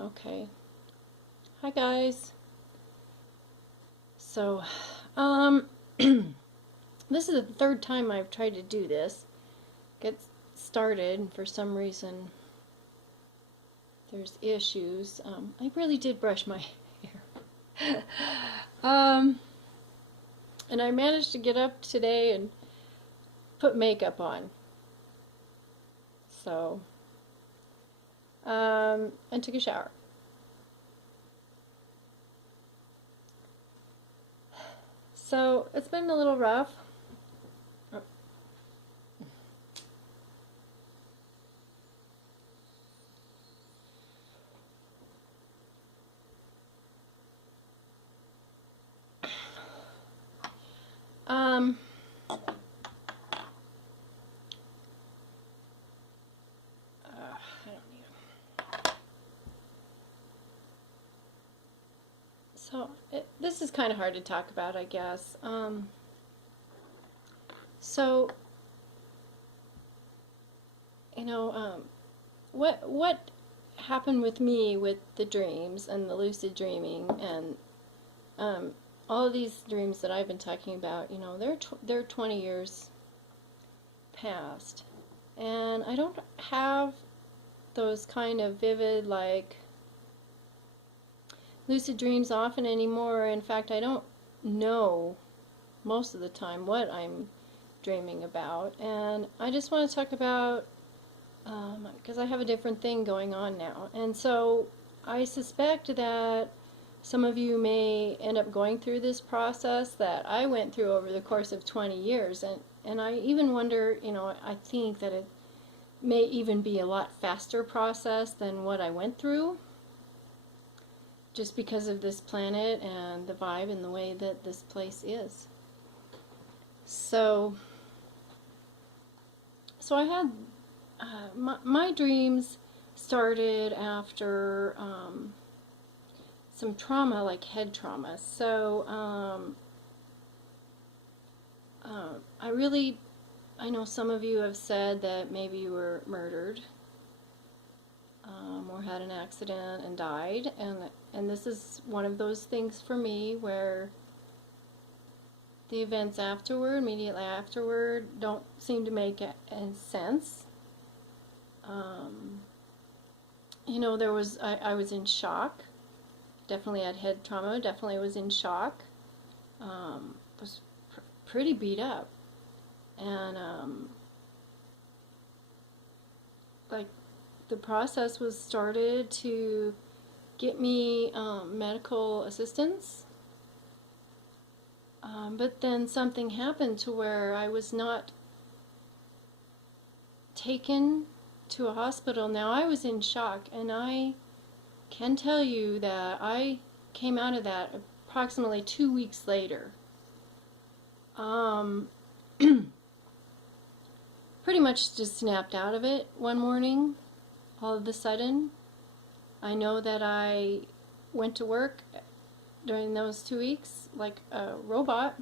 Okay. Hi guys. So, this is the third time I've tried to do this. Get started, and for some reason there's issues. I really did brush my hair. And I managed to get up today and put makeup on. So, and took a shower. So, it's been a little rough. I don't need them. So, this is kind of hard to talk about, I guess. So, you know, what happened with me with the dreams and the lucid dreaming and all of these dreams that I've been talking about, you know, they're 20 years past, and I don't have those kind of vivid, like, lucid dreams often anymore. In fact, I don't know most of the time what I'm dreaming about, and I just want to talk about, because I have a different thing going on now, and so I suspect that some of you may end up going through this process that I went through over the course of 20 years, and I even wonder, you know, I think that it may even be a lot faster process than what I went through, just because of this planet and the vibe and the way that this place is. So I had my dreams started after some trauma, like head trauma. So I know some of you have said that maybe you were murdered, or had an accident and died, and this is one of those things for me where the events afterward, immediately afterward, don't seem to make any sense. You know, I was in shock. Definitely had head trauma. Definitely was in shock. Was pretty beat up, and like the process was started to get me medical assistance. But then something happened to where I was not taken to a hospital. Now, I was in shock, and I can tell you that I came out of that approximately 2 weeks later. Pretty much just snapped out of it one morning, all of a sudden. I know that I went to work during those 2 weeks like a robot.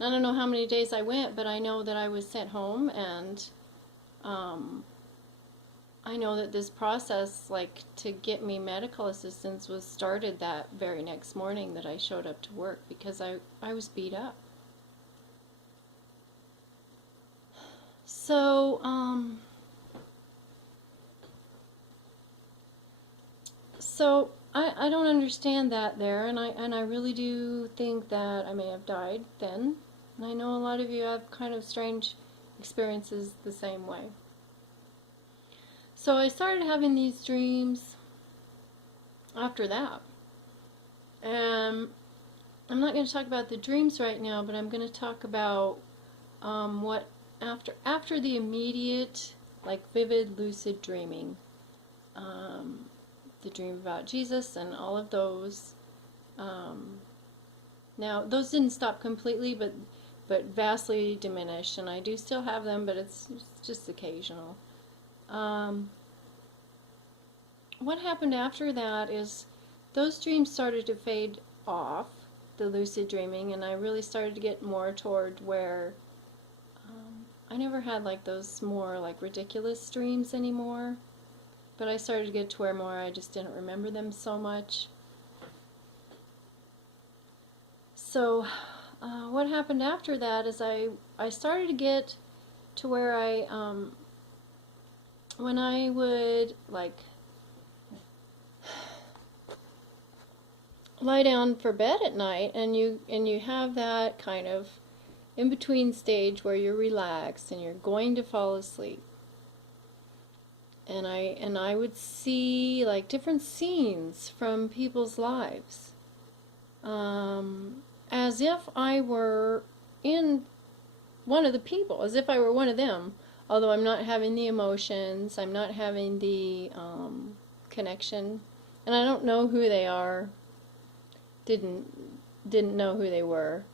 I don't know how many days I went, but I know that I was sent home, and I know that this process, like, to get me medical assistance was started that very next morning that I showed up to work, because I was beat up. So, I don't understand that there, and I really do think that I may have died then. And I know a lot of you have kind of strange experiences the same way. So I started having these dreams after that. And I'm not going to talk about the dreams right now, but I'm going to talk about what after the immediate, like, vivid lucid dreaming, the dream about Jesus and all of those. Now, those didn't stop completely, but vastly diminished, and I do still have them, but it's just occasional. What happened after that is those dreams started to fade off, the lucid dreaming, and I really started to get more toward where I never had like those more like ridiculous dreams anymore. but I started to get to where more I just didn't remember them so much. So what happened after that is I started to get to where when I would like lie down for bed at night, and you have that kind of in between stage where you're relaxed and you're going to fall asleep. And I would see like different scenes from people's lives, as if I were in one of the people, as if I were one of them. Although I'm not having the emotions, I'm not having the connection, and I don't know who they are. Didn't know who they were.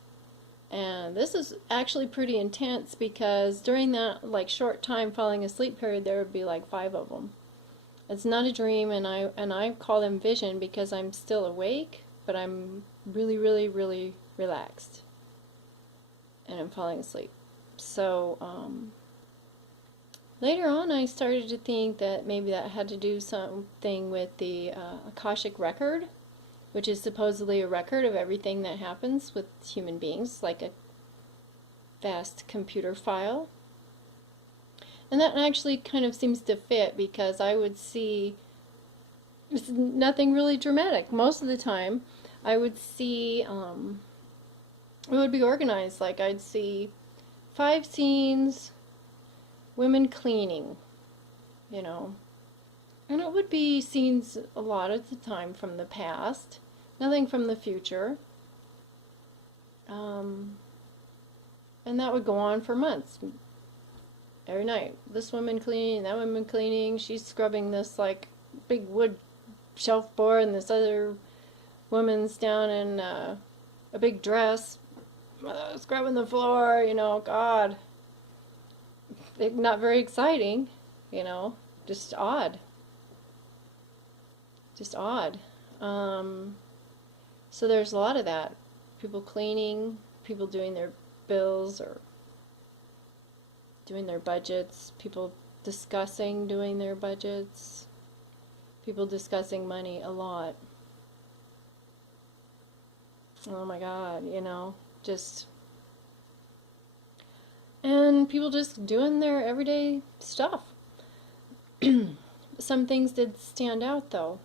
And this is actually pretty intense because during that like short time falling asleep period, there would be like 5 of them. It's not a dream, and I call them vision because I'm still awake, but I'm really, really, really relaxed, and I'm falling asleep. So later on, I started to think that maybe that had to do something with the Akashic record, which is supposedly a record of everything that happens with human beings, like a vast computer file. And that actually kind of seems to fit because I would see, it's nothing really dramatic. Most of the time, I would see, it would be organized. Like I'd see 5 scenes, women cleaning, you know. And it would be scenes a lot of the time from the past, nothing from the future. And that would go on for months. Every night, this woman cleaning, that woman cleaning, she's scrubbing this like big wood shelf board, and this other woman's down in a big dress scrubbing the floor, you know. God. Not very exciting, you know, just odd. Just odd. So there's a lot of that. People cleaning, people doing their bills or doing their budgets, people discussing doing their budgets, people discussing money a lot. Oh my God, you know, just... And people just doing their everyday stuff. Some things did stand out, though.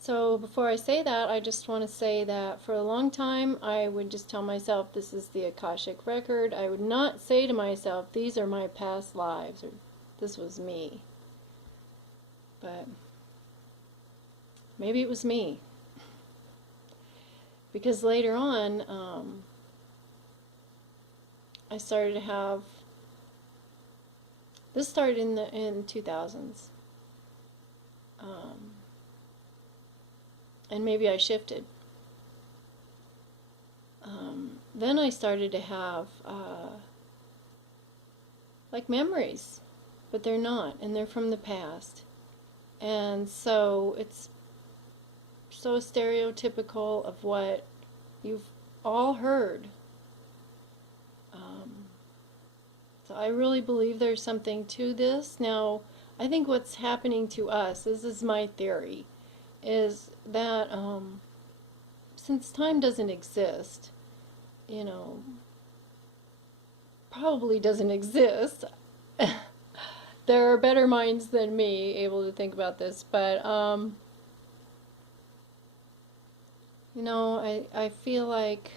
So before I say that, I just want to say that for a long time, I would just tell myself, this is the Akashic record. I would not say to myself, these are my past lives, or this was me. But maybe it was me. Because later on, I started to have, this started in the 2000s, and maybe I shifted. Then I started to have like memories, but they're not, and they're from the past, and so it's so stereotypical of what you've all heard. So I really believe there's something to this. Now, I think what's happening to us, this is my theory, is that since time doesn't exist, you know, probably doesn't exist. There are better minds than me able to think about this, but you know, I feel like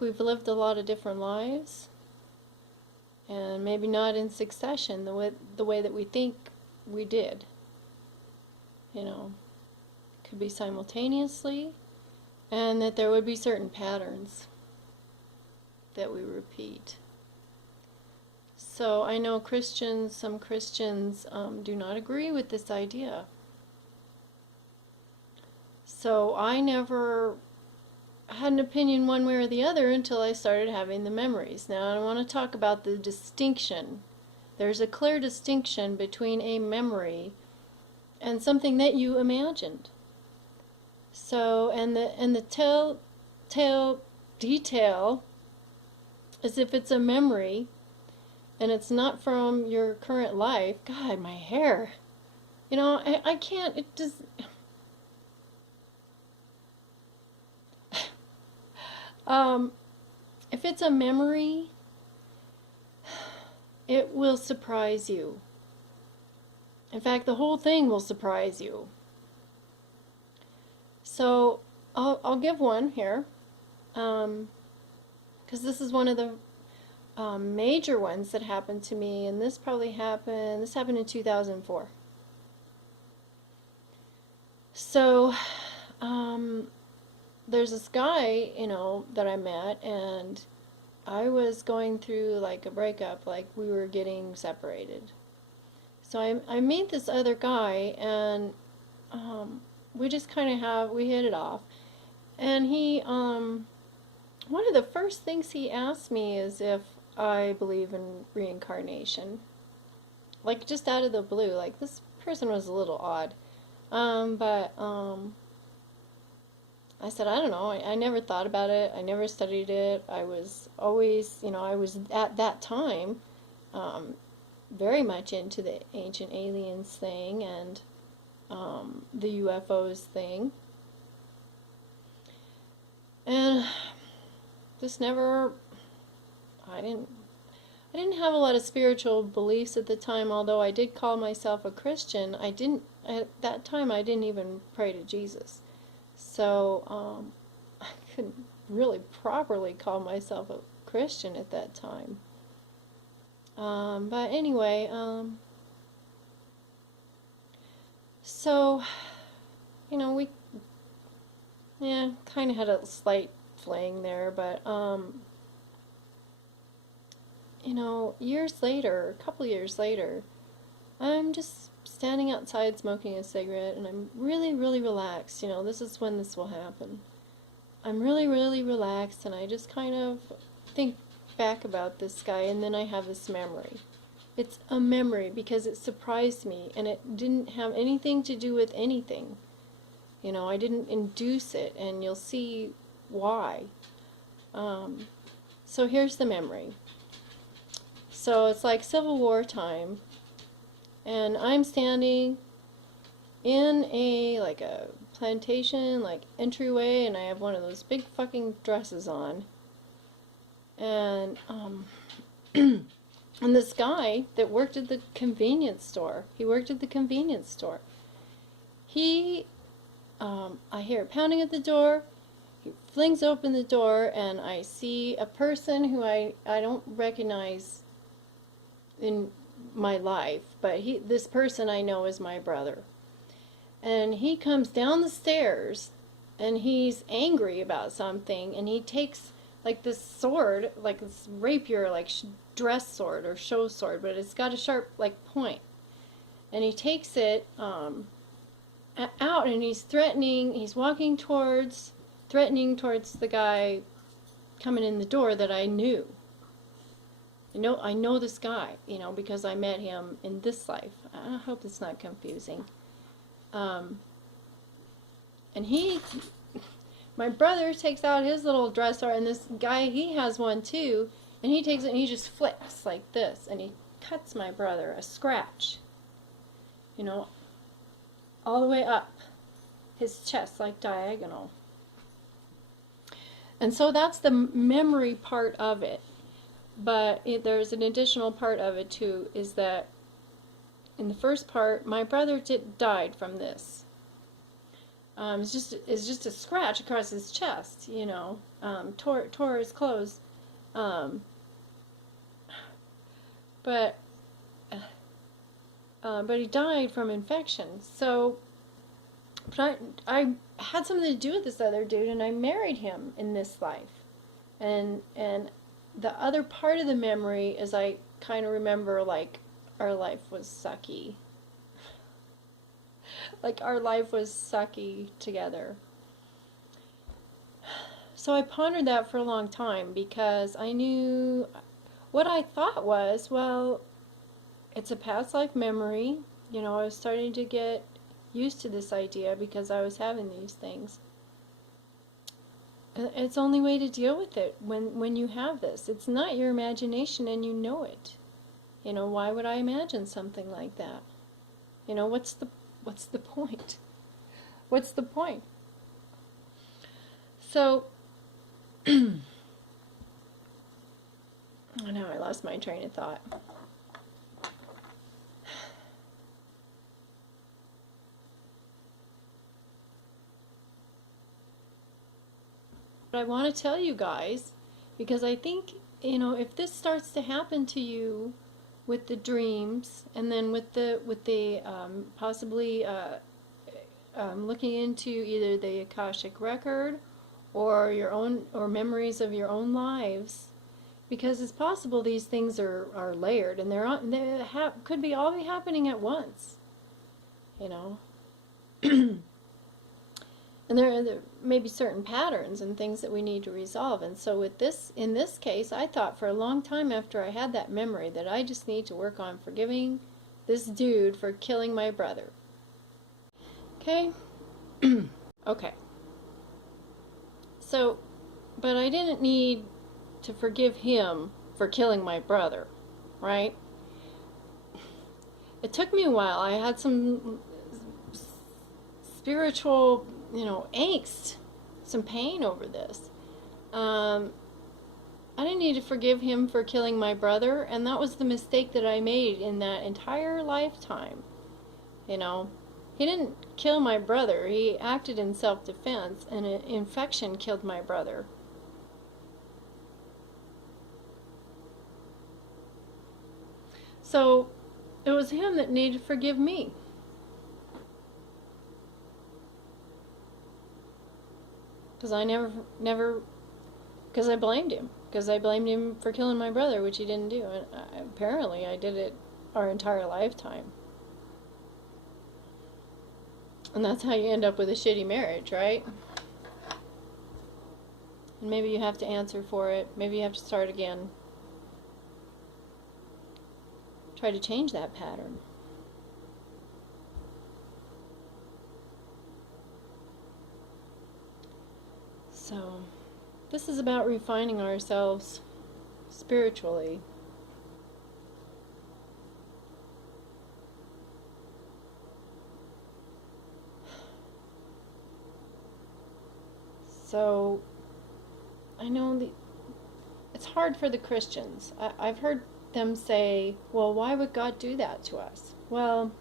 we've lived a lot of different lives, and maybe not in succession the way that we think we did. You know, could be simultaneously, and that there would be certain patterns that we repeat. So I know some Christians do not agree with this idea. So I never had an opinion one way or the other until I started having the memories. Now I want to talk about the distinction. There's a clear distinction between a memory and something that you imagined. So, and the detail as if it's a memory and it's not from your current life. God, my hair. You know, I can't, it just, if it's a memory, it will surprise you. In fact, the whole thing will surprise you. So, I'll give one here, because this is one of the major ones that happened to me, and this happened in 2004. So, there's this guy, you know, that I met, and I was going through like a breakup, like we were getting separated. So I meet this other guy, and we just kind of we hit it off. And he, one of the first things he asked me is if I believe in reincarnation. Like just out of the blue, like this person was a little odd. But I said, I don't know, I never thought about it, I never studied it. I was always, you know, I was at that time very much into the ancient aliens thing and the UFOs thing. And just never, I didn't have a lot of spiritual beliefs at the time, although I did call myself a Christian. At that time I didn't even pray to Jesus. So I couldn't really properly call myself a Christian at that time. But anyway, so, you know, we, yeah, kind of had a slight fling there, but, you know, a couple years later, I'm just standing outside smoking a cigarette, and I'm really, really relaxed. You know, this is when this will happen. I'm really, really relaxed, and I just kind of think back about this guy, and then I have this memory. It's a memory because it surprised me, and it didn't have anything to do with anything. You know, I didn't induce it, and you'll see why. So here's the memory. So it's like Civil War time, and I'm standing in like a plantation, like entryway, and I have one of those big fucking dresses on. And and this guy that worked at the convenience store, he, I hear pounding at the door. He flings open the door, and I see a person who I don't recognize in my life, but this person I know is my brother. And he comes down the stairs, and he's angry about something, and he takes like this sword, like this rapier, like dress sword or show sword, but it's got a sharp like point. And he takes it out, and he's walking threatening towards the guy coming in the door that I knew. I know this guy, you know, because I met him in this life. I hope it's not confusing. And my brother takes out his little dresser, and this guy, he has one too, and he takes it and he just flicks like this, and he cuts my brother a scratch, you know, all the way up his chest, like diagonal. And so that's the memory part of it. But there's an additional part of it too, is that in the first part, my brother died from this. It's just a scratch across his chest, you know, tore his clothes, but he died from infection. So, but I had something to do with this other dude, and I married him in this life, and the other part of the memory is I kind of remember like our life was sucky. Like our life was sucky together. So I pondered that for a long time because I knew what I thought was, well, it's a past life memory. You know, I was starting to get used to this idea because I was having these things. It's the only way to deal with it when you have this. It's not your imagination and you know it. You know, why would I imagine something like that? You know, what's the point? What's the point? So, oh no, I lost my train of thought. But I want to tell you guys, because I think, you know, if this starts to happen to you with the dreams, and then with the possibly looking into either the Akashic record or your own, or memories of your own lives, because it's possible these things are layered and could be all be happening at once, you know. And there may be certain patterns and things that we need to resolve. And so with this, in this case, I thought for a long time after I had that memory that I just need to work on forgiving this dude for killing my brother. Okay? Okay. So, but I didn't need to forgive him for killing my brother, right? It took me a while. I had some spiritual, you know, angst, some pain over this. I didn't need to forgive him for killing my brother, and that was the mistake that I made in that entire lifetime. You know, he didn't kill my brother. He acted in self-defense, and an infection killed my brother. So it was him that needed to forgive me. Because I because I blamed him. Because I blamed him for killing my brother, which he didn't do. And apparently I did it our entire lifetime. And that's how you end up with a shitty marriage, right? And maybe you have to answer for it. Maybe you have to start again. Try to change that pattern. So, this is about refining ourselves spiritually. So, I know it's hard for the Christians. I've heard them say, well, why would God do that to us? Well,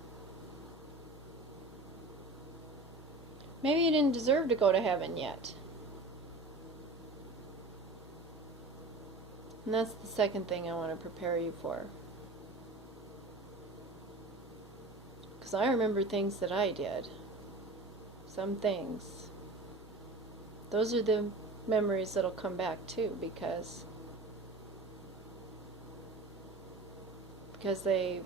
maybe you didn't deserve to go to heaven yet. And that's the second thing I want to prepare you for. Because I remember things that I did. Some things. Those are the memories that'll come back too, because they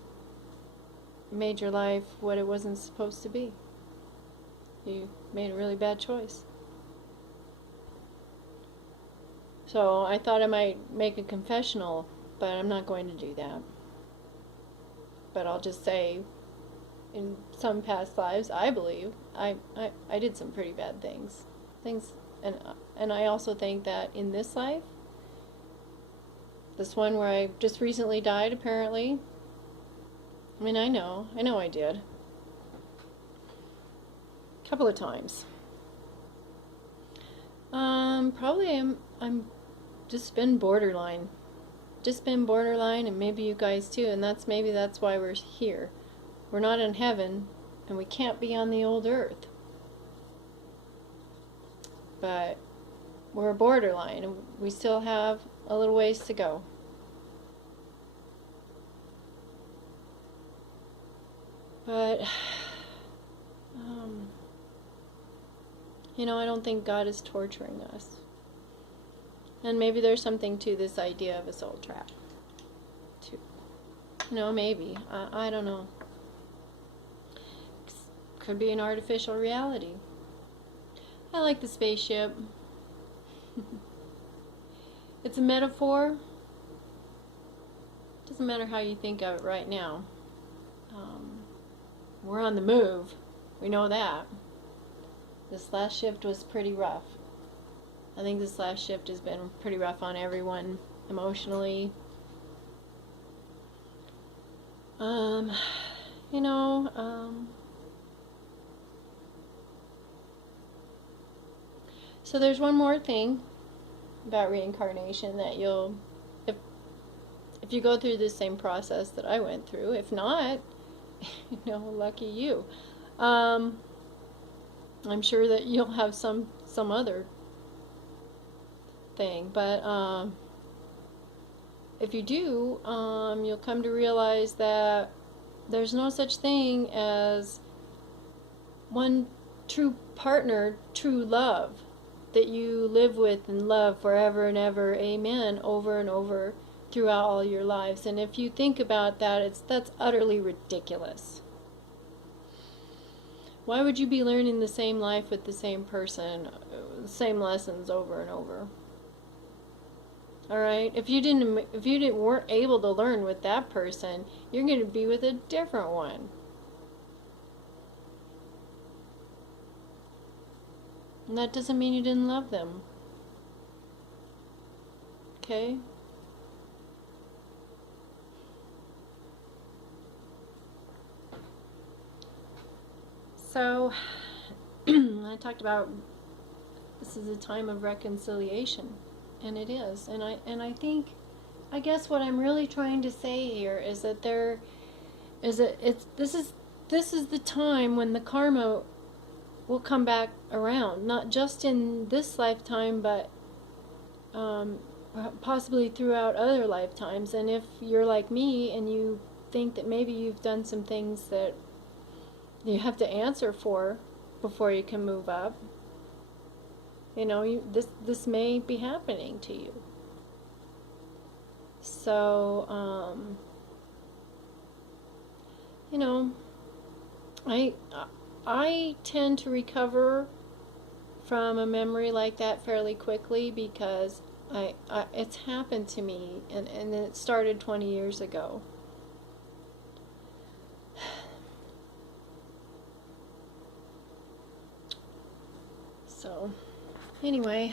made your life what it wasn't supposed to be. You made a really bad choice. So I thought I might make a confessional, but I'm not going to do that. But I'll just say, in some past lives, I believe I did some pretty bad things. And I also think that in this life, this one where I just recently died, apparently. I mean, I know I did. A couple of times. Probably I'm just been borderline. And maybe you guys too, and maybe that's why we're here. We're not in heaven, and we can't be on the old earth. But we're borderline, and we still have a little ways to go. But, you know, I don't think God is torturing us. And maybe there's something to this idea of a soul trap, too. You know, maybe. I don't know. Could be an artificial reality. I like the spaceship. It's a metaphor. Doesn't matter how you think of it right now. We're on the move. We know that. This last shift was pretty rough. I think this last shift has been pretty rough on everyone emotionally. You know, so there's one more thing about reincarnation that you'll, if you go through the same process that I went through, if not, you know, lucky you. I'm sure that you'll have some other thing, but if you do, you'll come to realize that there's no such thing as one true partner, true love, that you live with and love forever and ever, amen, over and over throughout all your lives. And if you think about that, that's utterly ridiculous. Why would you be learning the same life with the same person, the same lessons over and over? All right, if you weren't able to learn with that person, you're going to be with a different one. And that doesn't mean you didn't love them. Okay? So, I talked about this is a time of reconciliation. And it is, and I think, I guess what I'm really trying to say here is that this is the time when the karma will come back around, not just in this lifetime, but possibly throughout other lifetimes. And if you're like me and you think that maybe you've done some things that you have to answer for before you can move up, you know, this may be happening to you. So, you know, I tend to recover from a memory like that fairly quickly because it's happened to me, and it started 20 years ago. So, anyway,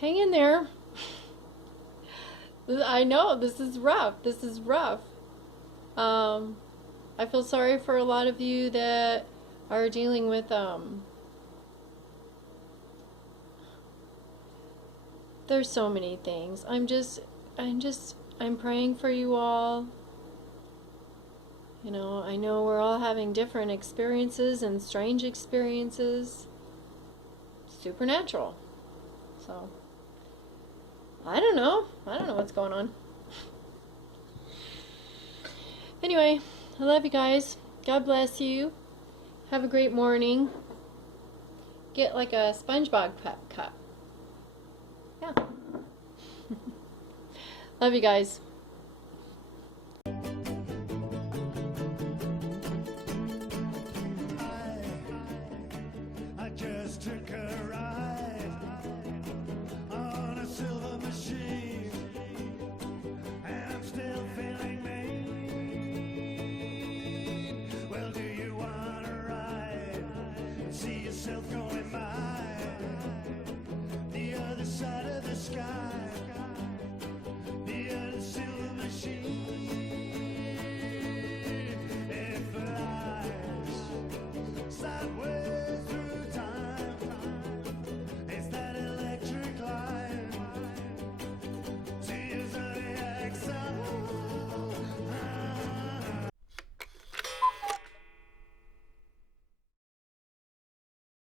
hang in there. I know this is rough. This is rough. I feel sorry for a lot of you that are dealing with there's so many things. I'm praying for you all. You know, I know we're all having different experiences and strange experiences. Supernatural. So, I don't know what's going on. Anyway, I love you guys. God bless you. Have a great morning. Get like a SpongeBob cup. Yeah. Love you guys. I just took a ride on a silver machine, and I'm still feeling mean. Well, do you want to ride and see yourself going by the other side of the sky?